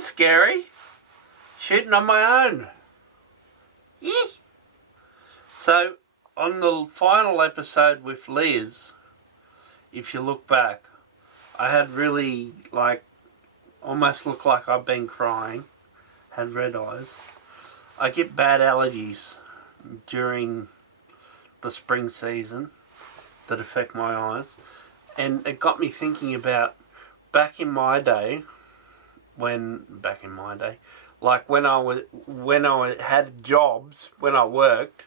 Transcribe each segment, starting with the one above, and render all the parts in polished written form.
was scary. Shooting on my own. Eek. So, on the final episode with Liz, if you look back, I had really, almost looked like I've been crying. Had red eyes. I get bad allergies during the spring season that affect my eyes. And it got me thinking about back in my day, when I had jobs, when I worked,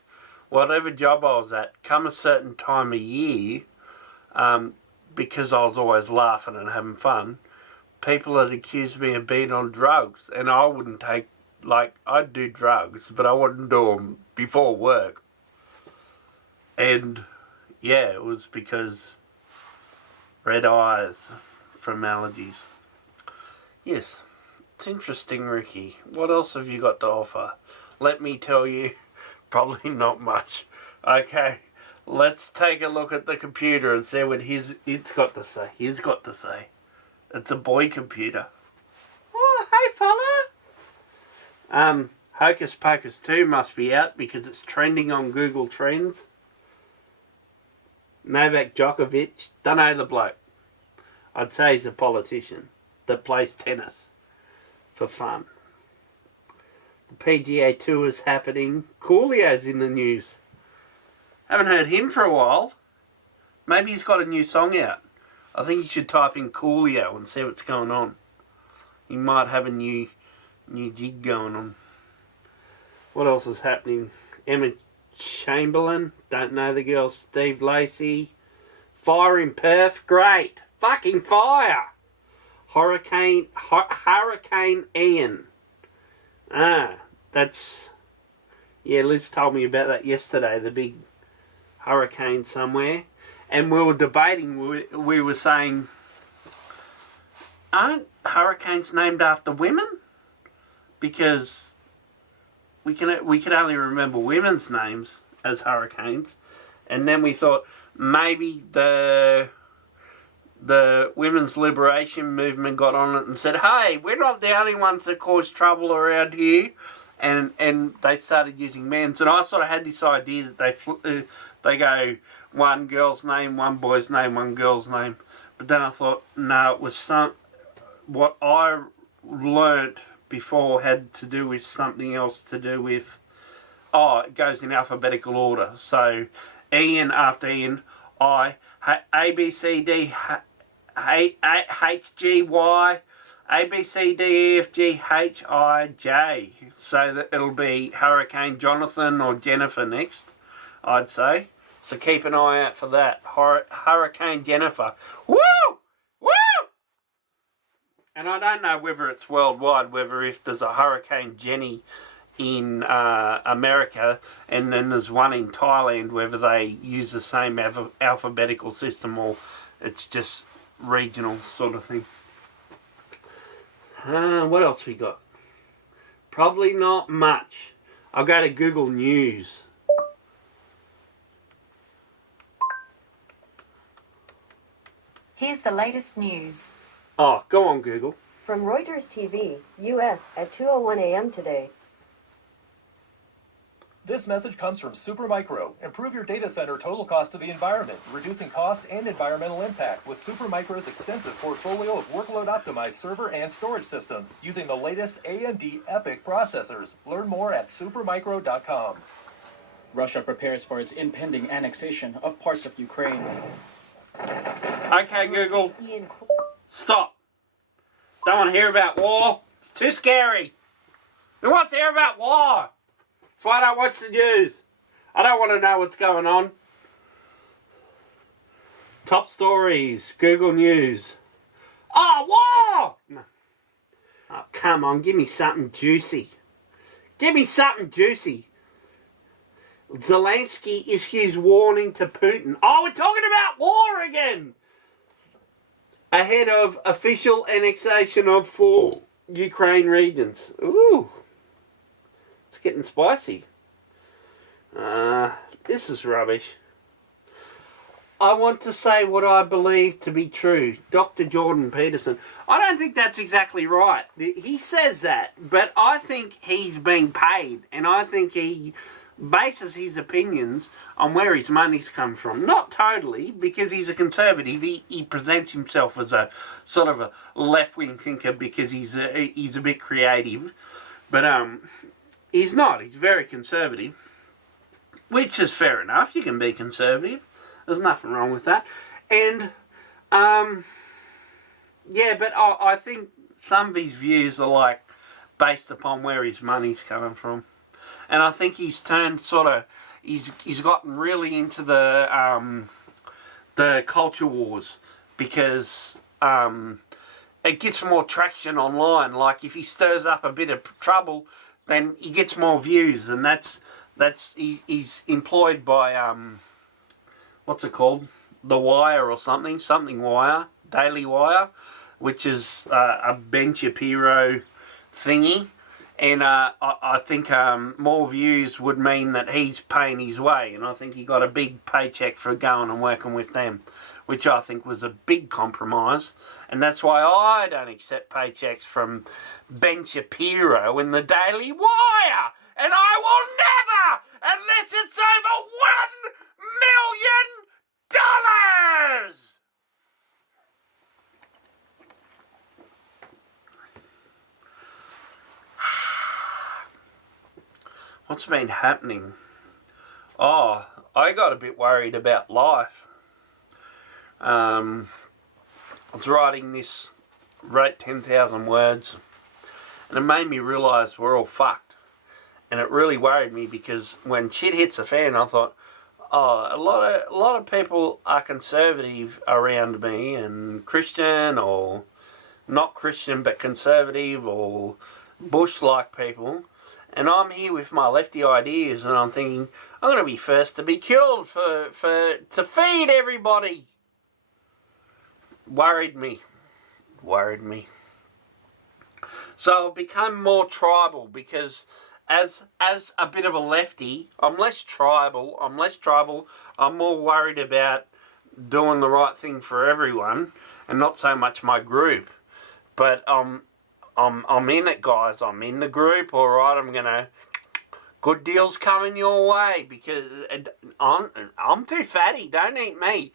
whatever job I was at, come a certain time of year, because I was always laughing and having fun, people had accused me of being on drugs, and I wouldn't take, I'd do drugs, but I wouldn't do them before work. And yeah, it was because red eyes from allergies. Yes, it's interesting, Ricky. What else have you got to offer? Let me tell you, probably not much. Okay, let's take a look at the computer and see what it's got to say. He's got to say. It's a boy computer. Oh, hey fella! Hocus Pocus 2 must be out because it's trending on Google Trends. Novak Djokovic, don't know the bloke. I'd say he's a politician that plays tennis for fun. The PGA Tour is happening. Coolio's in the news. Haven't heard him for a while. Maybe he's got a new song out. I think you should type in Coolio and see what's going on. He might have a new jig going on. What else is happening? Emma Chamberlain, don't know the girl. Steve Lacey. Fire in Perth, great. Fucking fire. Hurricane Ian. Liz told me about that yesterday, the big hurricane somewhere. And we were debating, we were saying, aren't hurricanes named after women? Because we could only remember women's names as hurricanes. And then we thought maybe the women's liberation movement got on it and said, hey, we're not the only ones that cause trouble around here. And they started using men's. And I sort of had this idea that they go one girl's name, one boy's name, one girl's name. But then I thought, no, it was what I learnt before had to do with something else to do with, it goes in alphabetical order. So Ian after Ian, I, A, B, C, D, H, G, Y, A, B, C, D, E, F, G, H, I, J. So that it'll be Hurricane Jonathan or Jennifer next, I'd say. So keep an eye out for that. Hurricane Jennifer. Woo! Woo! And I don't know whether it's worldwide, whether if there's a Hurricane Jenny in America and then there's one in Thailand, whether they use the same alphabetical system or it's just regional sort of thing. What else we got? Probably not much. I'll go to Google News. Here's the latest news. Oh, go on, Google. From Reuters TV, U.S. at 2:01 a.m. today. This message comes from Supermicro. Improve your data center total cost to the environment, reducing cost and environmental impact with Supermicro's extensive portfolio of workload-optimized server and storage systems using the latest AMD EPYC processors. Learn more at supermicro.com. Russia prepares for its impending annexation of parts of Ukraine. Okay, Google. Stop. Don't want to hear about war. It's too scary. Who wants to hear about war? That's why I don't watch the news. I don't want to know what's going on. Top stories. Google News. Oh, war! No. Oh, come on. Give me something juicy. Give me something juicy. Zelensky issues warning to Putin. Oh, we're talking about war again! Ahead of official annexation of 4 Ukraine regions. Ooh. It's getting spicy. This is rubbish. I want to say what I believe to be true. Dr. Jordan Peterson. I don't think that's exactly right. He says that, but I think he's being paid, and I think he bases his opinions on where his money's come from. Not totally, because he's a conservative. He presents himself as a sort of a left-wing thinker because he's a bit creative, but he's not. He's very conservative, which is fair enough. You can be conservative. There's nothing wrong with that. And, yeah, but I think some of his views are, like, based upon where his money's coming from. And I think he's turned sort of, he's gotten really into the culture wars because it gets more traction online. Like, if he stirs up a bit of trouble, then he gets more views, and he's employed by, what's it called? The Wire or something Wire, Daily Wire, which is a Ben Shapiro thingy. And I think more views would mean that he's paying his way. And I think he got a big paycheck for going and working with them, which I think was a big compromise. And that's why I don't accept paychecks from Ben Shapiro in the Daily Wire. And I will never, unless it's over $1 million! What's been happening? Oh, I got a bit worried about life. I was wrote 10,000 words, and it made me realise we're all fucked. And it really worried me because when shit hits the fan, I thought, oh, a lot of people are conservative around me, and Christian or not Christian but conservative or Bush-like people. And I'm here with my lefty ideas, and I'm thinking, I'm going to be first to be killed to feed everybody. Worried me. So I've become more tribal because as a bit of a lefty, I'm less tribal. I'm more worried about doing the right thing for everyone and not so much my group. But I'm in it, guys. I'm in the group, all right. I'm gonna. Good deals coming your way because I'm too fatty. Don't eat me.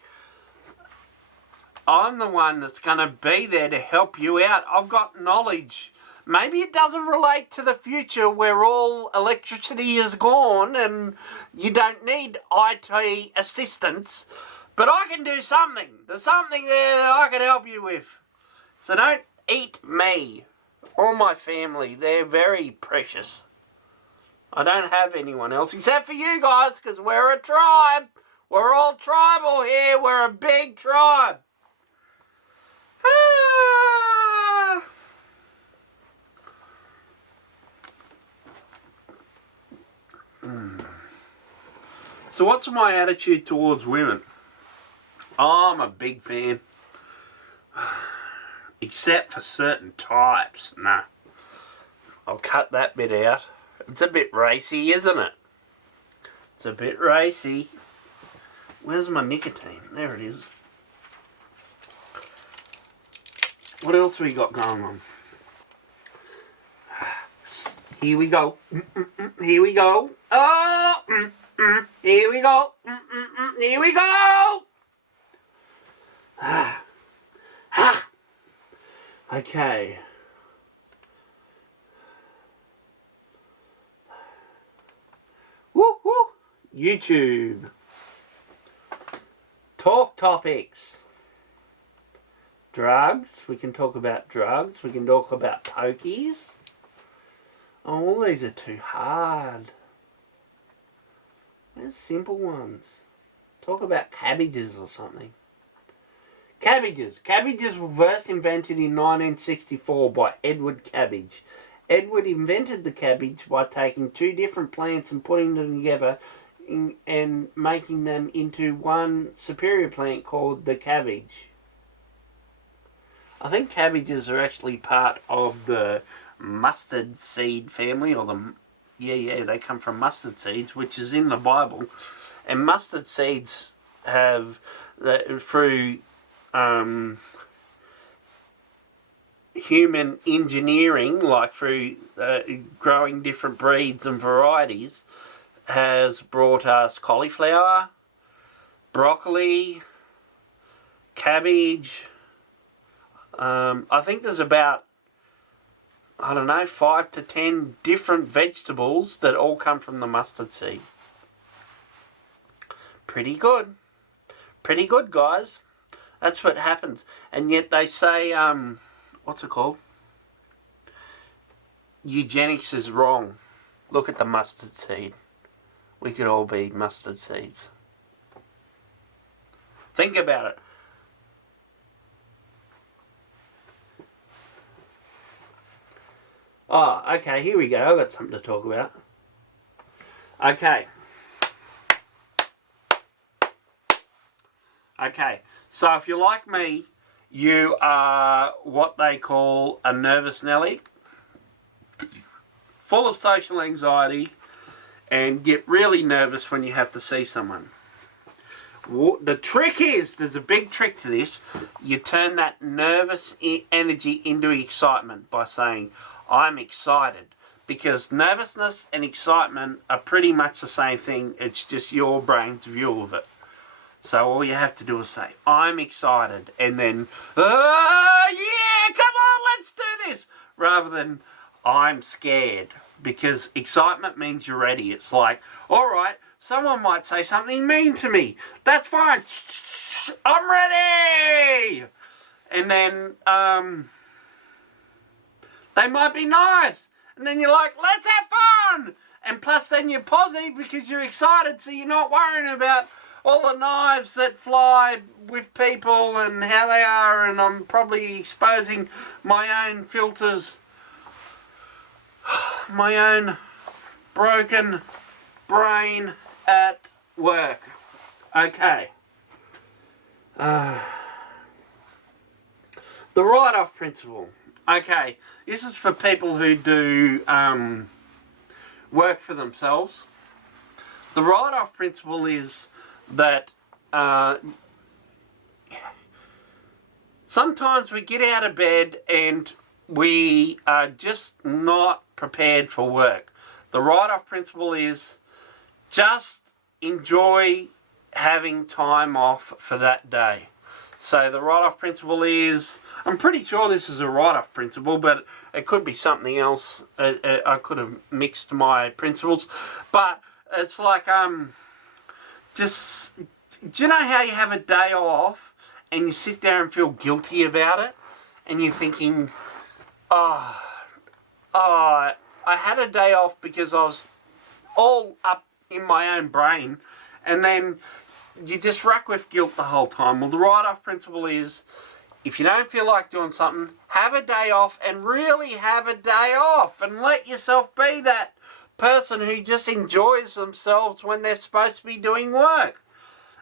I'm the one that's gonna be there to help you out. I've got knowledge. Maybe it doesn't relate to the future where all electricity is gone and you don't need IT assistance, but I can do something. There's something there that I can help you with. So don't eat me or my family. They're very precious. I don't have anyone else except for you guys because we're a tribe. We're all tribal here. We're a big tribe. Ah. So what's my attitude towards women? I'm a big fan. Except for certain types. Nah. I'll cut that bit out. It's a bit racy, isn't it? It's a bit racy. Where's my nicotine? There it is. What else we got going on? Here we go. Here we go. Oh! Here we go. Here we go! Okay. Woo woo. YouTube. Talk topics. Drugs. We can talk about drugs. We can talk about pokies. Oh, all these are too hard. Where's simple ones? Talk about cabbages or something. Cabbages. Cabbages were first invented in 1964 by Edward Cabbage. Edward invented the cabbage by taking two different plants and putting them together and making them into one superior plant called the cabbage. I think cabbages are actually part of the mustard seed family, or they come from mustard seeds, which is in the Bible. And mustard seeds have through human engineering, like through growing different breeds and varieties, has brought us cauliflower, broccoli, cabbage. I think there's about, I don't know, 5 to 10 different vegetables that all come from the mustard seed. Pretty good. Pretty good, guys. That's what happens. And yet they say, what's it called? Eugenics is wrong. Look at the mustard seed. We could all be mustard seeds. Think about it. Oh, okay, here we go. I've got something to talk about. Okay. Okay, so if you're like me, you are what they call a nervous Nelly, full of social anxiety, and get really nervous when you have to see someone. The trick is, there's a big trick to this, you turn that nervous energy into excitement by saying, I'm excited. Because nervousness and excitement are pretty much the same thing, it's just your brain's view of it. So all you have to do is say, I'm excited, and then, yeah, come on, let's do this, rather than, I'm scared, because excitement means you're ready. It's like, all right, someone might say something mean to me. That's fine. I'm ready. And then they might be nice. And then you're like, let's have fun. And plus then you're positive because you're excited, so you're not worrying about all the knives that fly with people and how they are, and I'm probably exposing my own filters, my own broken brain at work. Okay. The write-off principle. Okay, this is for people who do work for themselves. The write-off principle is that sometimes we get out of bed and we are just not prepared for work. The write-off principle is just enjoy having time off for that day. So the write-off principle is, I'm pretty sure this is a write-off principle, but it could be something else. I could have mixed my principles, but it's like just, do you know how you have a day off and you sit there and feel guilty about it, and you're thinking, I had a day off because I was all up in my own brain, and then you just rack with guilt the whole time. Well, the write-off principle is, if you don't feel like doing something, have a day off, and really have a day off, and let yourself be that person who just enjoys themselves when they're supposed to be doing work.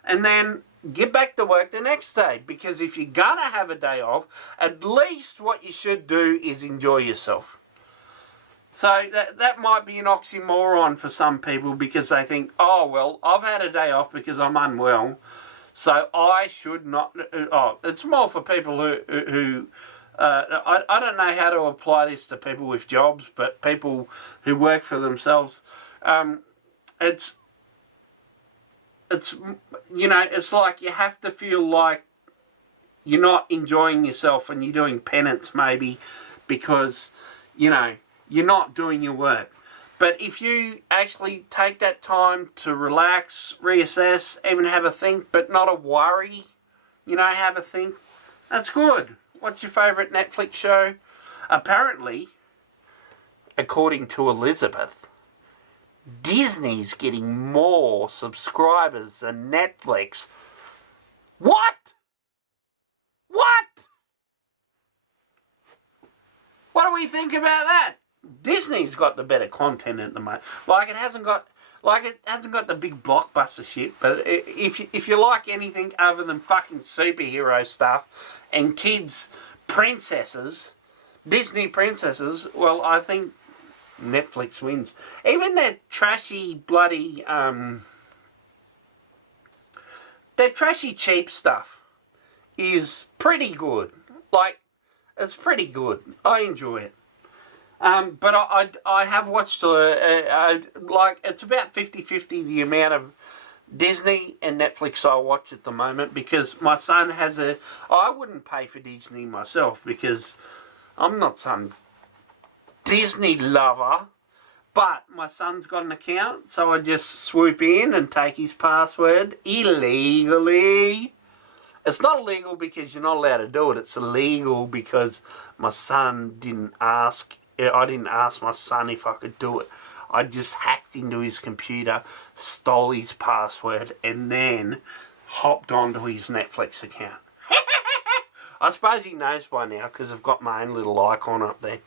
And then get back to work the next day, because if you're gonna have a day off, at least what you should do is enjoy yourself. So that might be an oxymoron for some people, because they think, oh, well, I've had a day off because I'm unwell, so I should not. Oh, it's more for people who I don't know how to apply this to people with jobs, but people who work for themselves, it's you know, it's like you have to feel like you're not enjoying yourself and you're doing penance maybe because, you know, you're not doing your work. But if you actually take that time to relax, reassess, even have a think, but not a worry, you know, have a think, that's good. What's your favourite Netflix show? Apparently, according to Elizabeth, Disney's getting more subscribers than Netflix. What? What? What do we think about that? Disney's got the better content at the moment. Like it hasn't got the big blockbuster shit. But if you like anything other than fucking superhero stuff and kids princesses, Disney princesses, well, I think Netflix wins. Even that trashy bloody their trashy cheap stuff is pretty good. Like, it's pretty good. I enjoy it. But I have watched, like, it's about 50-50 the amount of Disney and Netflix I watch at the moment, because my son has I wouldn't pay for Disney myself because I'm not some Disney lover, but my son's got an account, so I just swoop in and take his password illegally. It's not illegal because you're not allowed to do it. It's illegal because my son didn't ask. I didn't ask my son if I could do it. I just hacked into his computer, stole his password, and then hopped onto his Netflix account. I suppose he knows by now because I've got my own little icon up there.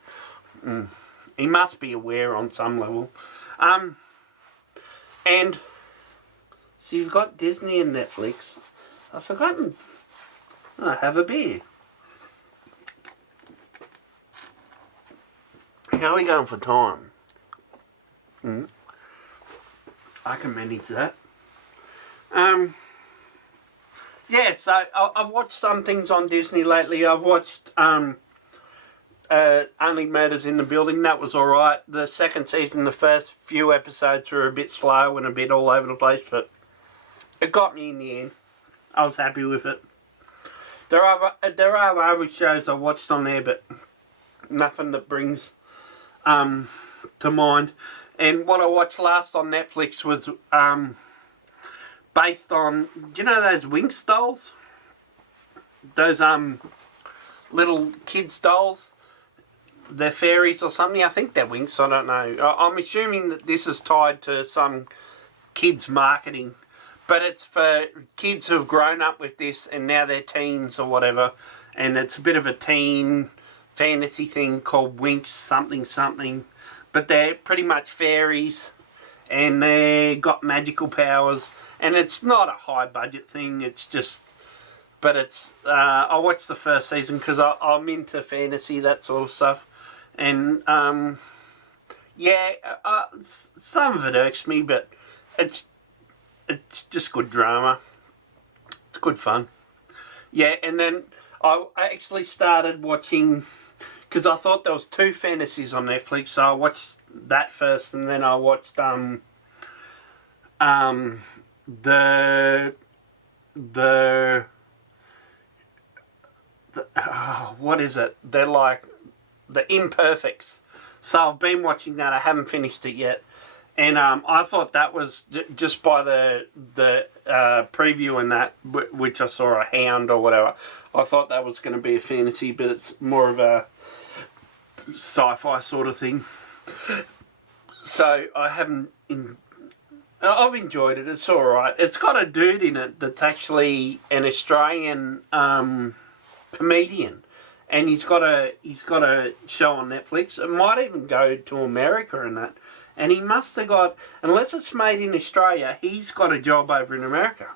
He must be aware on some level. And so you've got Disney and Netflix. I've forgotten. Have a beer. How are we going for time? I can manage that. Yeah, so I've watched some things on Disney lately. I've watched Only Murders in the Building. That was alright. The second season, the first few episodes were a bit slow and a bit all over the place, but it got me in the end. I was happy with it. There are other shows I watched on there, but nothing that brings to mind. And what I watched last on Netflix was based on, you know those Winx dolls? Those little kids dolls? They're fairies or something. I think they're Winx, I don't know. I'm assuming that this is tied to some kids marketing. But it's for kids who've grown up with this and now they're teens or whatever. And it's a bit of a teen fantasy thing called Winx something something. But they're pretty much fairies and they got magical powers. And it's not a high budget thing. It's just... But it's... I watched the first season because I'm into fantasy, that sort of stuff. And, yeah, some of it irks me, but it's just good drama. It's good fun. Yeah, and then I actually started watching... Because I thought there was 2 fantasies on Netflix, so I watched that first, and then I watched what is it? They're like the Imperfects. So I've been watching that. I haven't finished it yet, and I thought that was just by the preview and that, which I saw a hound or whatever. I thought that was going to be a fantasy, but it's more of a sci-fi sort of thing. So I haven't. I've enjoyed it. It's all right. It's got a dude in it that's actually an Australian comedian, and he's got a show on Netflix. It might even go to America and that. And he must have got, unless it's made in Australia, he's got a job over in America.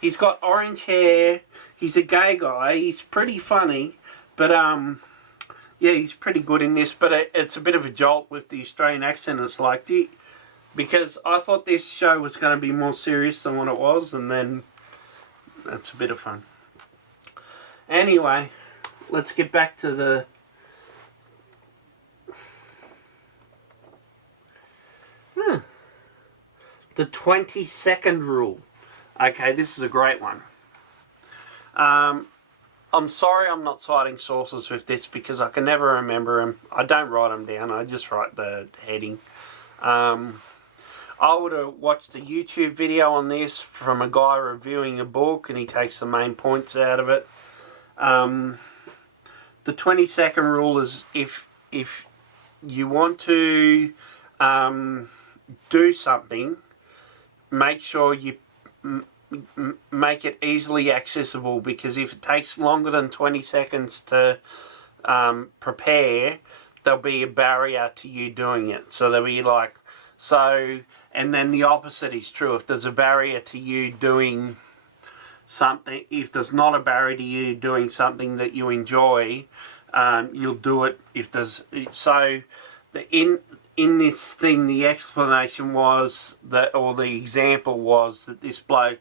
He's got orange hair. He's a gay guy. He's pretty funny, but yeah, he's pretty good in this. But it's a bit of a jolt with the Australian accent. It's like, because I thought this show was going to be more serious than what it was, and then that's a bit of fun. Anyway, let's get back to the the 20-second rule. Okay, this is a great one. I'm sorry I'm not citing sources with this because I can never remember them. I don't write them down, I just write the heading. I would have watched a YouTube video on this from a guy reviewing a book, and he takes the main points out of it. The 20-second rule is if you want to do something, make sure you make it easily accessible, because if it takes longer than 20 seconds to prepare, there'll be a barrier to you doing it. So there'll be like, and then the opposite is true. If there's a barrier to you doing something, if there's not a barrier to you doing something that you enjoy, you'll do it. If there's, so in this thing, the explanation was that, or the example was that this bloke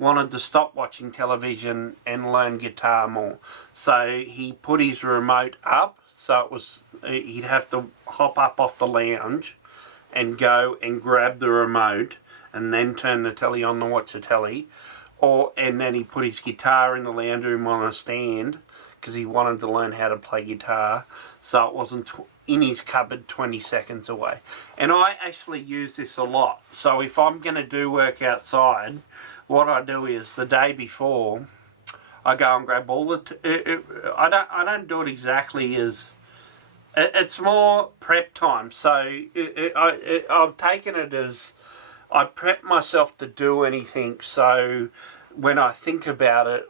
wanted to stop watching television and learn guitar more. So he put his remote up, so it was he'd have to hop up off the lounge and go and grab the remote and then turn the telly on to watch the telly. And then he put his guitar in the lounge room on a stand because he wanted to learn how to play guitar, so it wasn't in his cupboard 20 seconds away. And I actually use this a lot. So if I'm going to do work outside, what I do is the day before, I go and grab all the... I don't do it exactly as... It's more prep time. So I've taken it as... I prep myself to do anything, so when I think about it,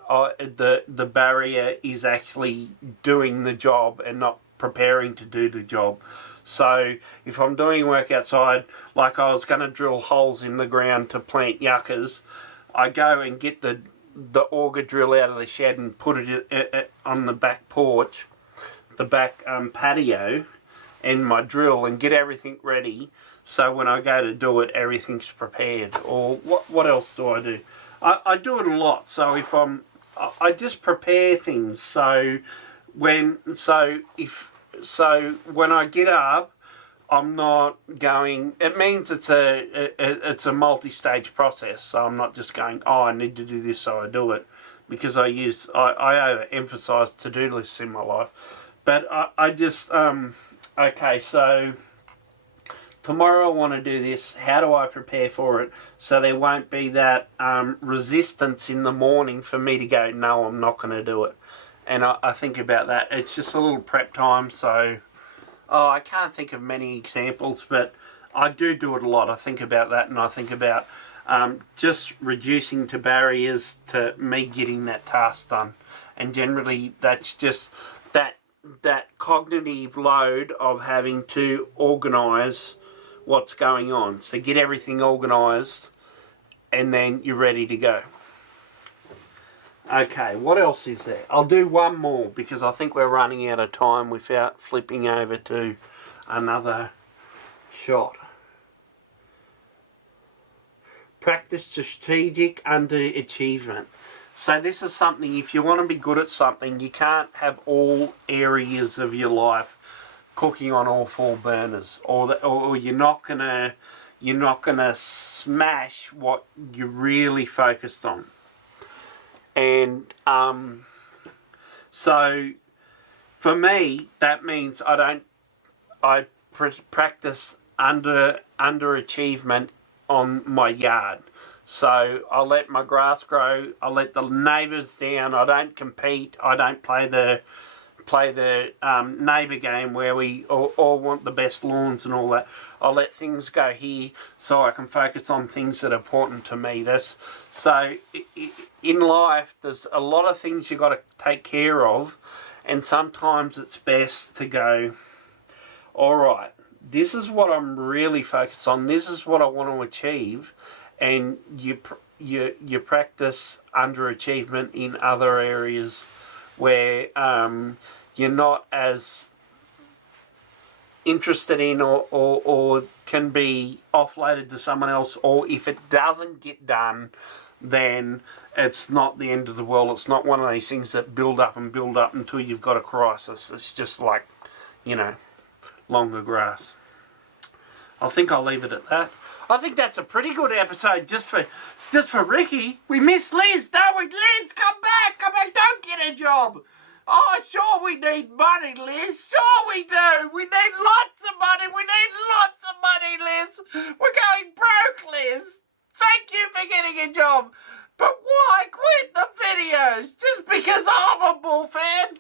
the barrier is actually doing the job and not preparing to do the job. So if I'm doing work outside, like I was going to drill holes in the ground to plant yuccas, I go and get the auger drill out of the shed and put it on the back porch, the back patio, and my drill, and get everything ready. So when I go to do it, everything's prepared. Or what else do I do? I do it a lot. So if I just prepare things. So when I get up, I'm not going. It means it's a multi-stage process. So I'm not just going, oh, I need to do this, so I do it, because I overemphasize to-do lists in my life. But I just okay. So tomorrow I want to do this. How do I prepare for it so there won't be that resistance in the morning for me to go, no, I'm not going to do it. And I think about that. It's just a little prep time. So, I can't think of many examples, but I do it a lot. I think about that, and I think about just reducing to barriers to me getting that task done. And generally, that's just that cognitive load of having to organise what's going on. So get everything organised, and then you're ready to go. Okay, what else is there? I'll do one more because I think we're running out of time without flipping over to another shot. Practice strategic underachievement. So this is something, if you want to be good at something, you can't have all areas of your life cooking on all four burners, or you're not gonna smash what you're really focused on. And so for me, that means I practice underachievement on my yard. So I let my grass grow, I let the neighbours down, I don't compete, I don't play the neighbour game where we all want the best lawns and all that. I let things go here so I can focus on things that are important to me. So in life, there's a lot of things you've got to take care of, and sometimes it's best to go, all right, this is what I'm really focused on, this is what I want to achieve, and you practice underachievement in other areas where you're not as interested in, or can be offloaded to someone else, or if it doesn't get done, then it's not the end of the world. It's not one of these things that build up and build up until you've got a crisis. It's just like, longer grass. I think I'll leave it at that. I think that's a pretty good episode just for Ricky. We miss Liz, don't we? Liz, come back, don't get a job. Oh, sure we need money, Liz. Sure we do. We need lots of money. Liz. We're going broke, Liz. Thank you for getting a job. But why quit the videos? Just because I'm a bull fan?